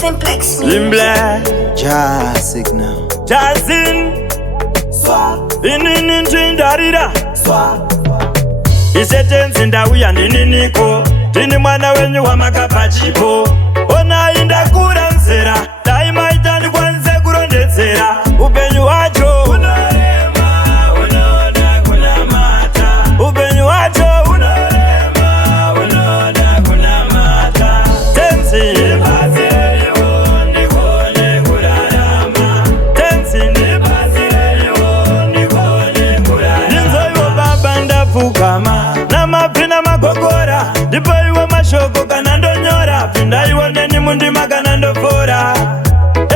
Simplex. Simple. Jazz signal. Jazzin. Swap. Inini ndarira. Swap. Isetenzi ndauya ndininiko. Ndini mwana wenyu wamakabva chipo. Ona indakura mzera. Taimaita ndikwanise kurondedzera. Upenyu wacho unorema, unoda kunamata. Upenyu wacho unorema, unoda kunamata. Tenzi basi reyo ndikone kurarama. Tenzi basi reyo ndikone kurarama. Ninzoiwo baba ndapfugama namabvi magogora. Ndipo iwe mashoko kana ndonyora. Pindaiwoneni mundima kana ndofora.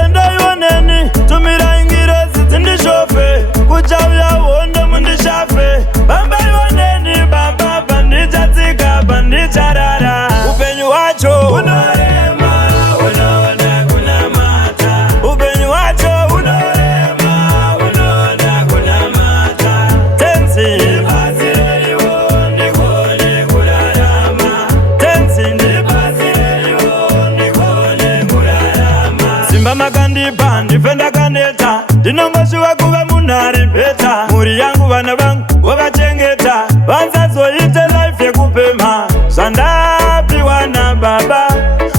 Endaiwoneni tumira ingirezi dzindishofe. Kuchauya hondo mundishafe. Bambaiwoneni baba bandichatsika bandicharara. Upenyu wacho unorema, unoda kunamata. Upenyu wacho unorema, unoda kunamata. Tenzi basi reyo ndikone kurarama. Tenzi basi reyo ndikone kurarama. Simba makandipa ndife ndakaneta. Ndinongoshuva kuva munhu ari bheta. Mhuri yangu vana vangu wavachengeta. Vanzazoite life yekupemha. Zvandapiwa nababa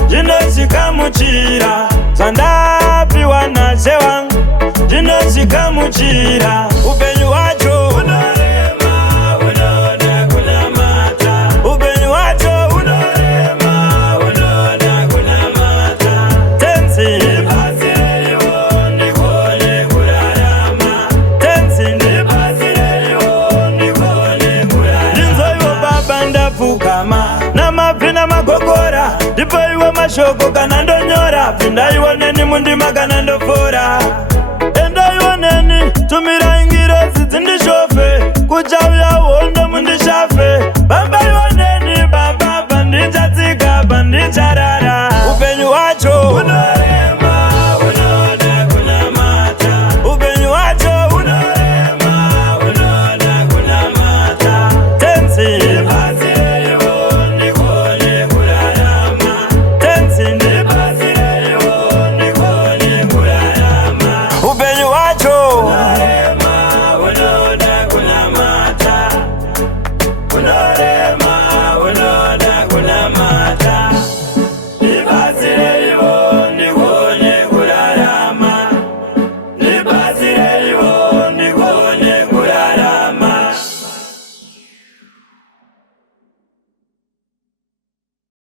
ndinochikamuchira. Zvandapiwa nashe wangu ndinochikamuchira. Upenyu wacho unorema, unoda kunamata. Upenyu wacho unorema, unoda kunamata. Tenzi basi reyo ndikone kurarama. Tenzi basi reyo ndikone kurarama. Ndinzoiwo baba ndapfugama namabvi magogora. Ndipo iwe mashoko kana ndonyora. Pindaiwoneni mundima kana ndofora. Endaiwoneni tumira ingirezi dzindishofe. Kuchauya hondo mundishafe. Bamba